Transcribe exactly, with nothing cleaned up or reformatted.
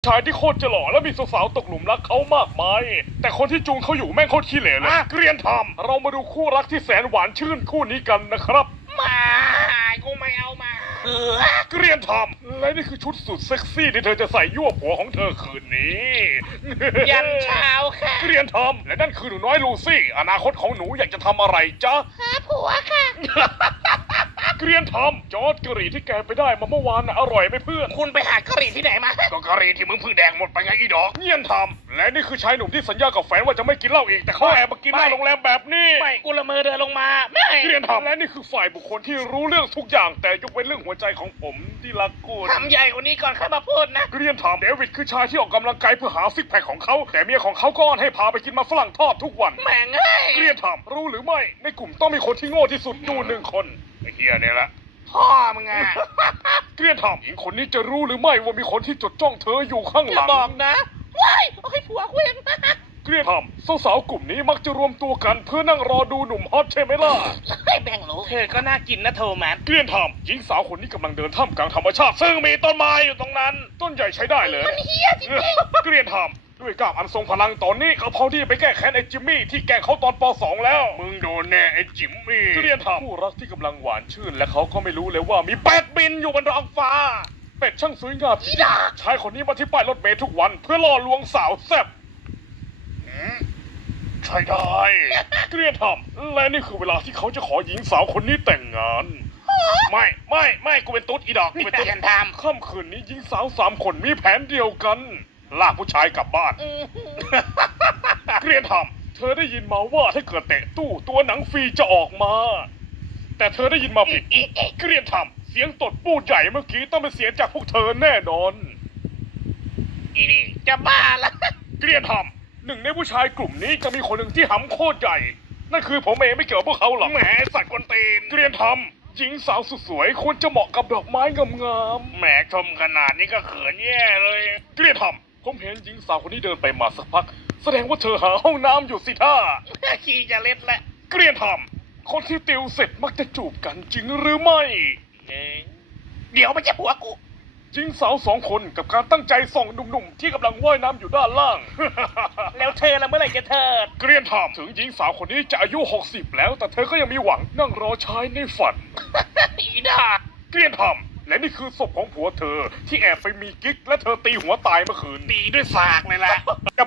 ชายที่โคตรจะหล่อและมีสาวๆตกหลุมรักเขามากมายแต่คนที่จูงเขาอยู่แม่งโคตรขี้เหร่เลยเกรียนทำเรามาดูคู่รักที่แสนหวานชื่นคู่นี้กันนะครับมากูไม่เอามาเออเกรียนทำและนี่คือชุดสุดเซ็กซี่ที่เธอจะใส่ยั่วผัวของเธอคืนนี้ยันเช้าค่ะเกรียนทำและนั่นคือหนูน้อยลูซี่อนาคตของหนูอยากจะทำอะไรจ๊ะหาผัวค่ะเกรียนทำจอร์ดกะหรี่ที่แกไปได้มาเมื่อวานน่ะอร่อยไหมเพื่อนคุณไปหากะหรี่ที่ไหนมาก็กะหรี่ที่มึงเพิ่งแดงหมดไปไงอีดอกเงียนทำและนี่คือชายหนุ่มที่สัญญากับแฟนว่าจะไม่กินเหล้าอีกแต่เขาแอบมากินหน้าโรงแรมแบบนี้ไม่กูละเมอเดินลงมาไม่เกรียนทำและนี่คือฝ่ายบุคคลที่รู้เรื่องทุกอย่างแต่ยกเว้นเรื่องหัวใจของผมที่รักกูทำใหญ่กว่านี้ก่อนค่อยมาพูดนะเกรียนทำเดวิดคือชายที่ออกกำลังกายเพื่อหาซิกแพคของเขาแต่เมียของเขาก็อ้อนให้พาไปกินมาฝรั่งทอดทุกวันแม่งเอ้ยเกรียนทำรู้หรือไม่ในกลุ่มต้องมีคนที่โง่ที่สุดอยู่หนึ่งคนไอ้เฮียเนี่ยแหละพ่อมึงอะเกรียนทำหญิงคนนี้จะรู้หรือไม่ว่ามีคนที่จดจ้องเธออยู่ข้างอหย่าลังบอกนะว้ายโอ้ยผัวกูเองเกรียนทำสาวๆกลุ่มนี้มักจะรวมตัวกันเพื่อนั่งรอดูหนุ่มฮอตใช่ไหมล่ะไอ้แบ่งรู้เธอก็น่ากินนะโทมัสเกรียนทำหญิงสาวคนนี้กำลังเดินท่ามกลางธรรมชาติซึ่งมีต้นไม้อยู่ตรงนั้น ต้นใหญ่ใช้ได้เลยมันเฮี้ยจริงเกรียนทำด้วยกล้ามอันทรงพลังตอนนี้เขาพอที่จะไปแก้แค้นไอ้จิมมี่ที่แกล้งเขาตอนป สอง แล้ว มึงโดนแน่ไอ้จิมมี่เกรียนทำผู้รักที่กำลังหวานชื่นและเขาก็ไม่รู้เลยว่ามีเป็ดบินอยู่บนรางฟ้า เป็ดช่างสวยงามที่ชายคนนี้มาที่ป้ายรถเมล์ทุกวันเพื่อล่อลวงสาวแซ่บใช่ได้ เกรียนทำและนี่คือเวลาที่เขาจะขอหญิงสาวคนนี้แต่งงาน ไม่ไม่ไม่กูเป็นตุ๊ดอีดอกๆกูนี่เป็นแต่ตุ๊ดยันทค่ำคืนนี้หญิงสาวสามคนมีแผนเดียวกัน ลากผู้ชายกลับบ้านำเกรียนทำเธอได้ยินมาว่าถ้าเกิดเตะตู้ตัวหนังฟรีจะออกมา แต่เธอได้ยินมาผิด เกรียนทำเสียงตดปูดใหญ่เมื่อกี้ต้องเป็นเสียงจากพวกเธอแน่นอนอีนี่จะบ้าละเกรียนทำหนึ่งในผู้ชายกลุ่มนี้จะมีคนหนึ่งที่หำโคตรใหญ่ นั่นคือผมเองไม่เกี่ยวกับพวกเขาหรอกแหมสัตว์กวนตีนเกรียนทำหญิงสาวสุดสวยควรจะเหมาะกับดอกไม้งามๆแหมชมขนาดนี้ก็เขินแย่เลย เกรียนทำผมเห็นหญิงสาวคนนี้เดินไปมาสักพัก แสดงว่าเธอหาห้องน้ำอยู่สิท่าขี้จะเล็ดละเกรียนทำคนที่ติวเสร็จมักจะจูบกันจริงหรือไม่เดี๋ยวมันจะผัวกูหญิงสาวสองคนกับการตั้งใจส่องหนุ่มๆที่กำลังว่ายน้ำอยู่ด้านล่างแล้วเธอละเมื่อไหร่จะเถิดเกรียนถามถึงหญิงสาวคนนี้จะอายุหกสิบแล้ว แต่เธอก็ยังมีหวังนั่งรอชายในฝันอีดาเกรียนทำและนี่คือศพของผัวเธอ ที่แอบไปมีกิ๊กและเธอตีหัวตายเมื่อคืนตีด้วยสากเลยล่ะแต่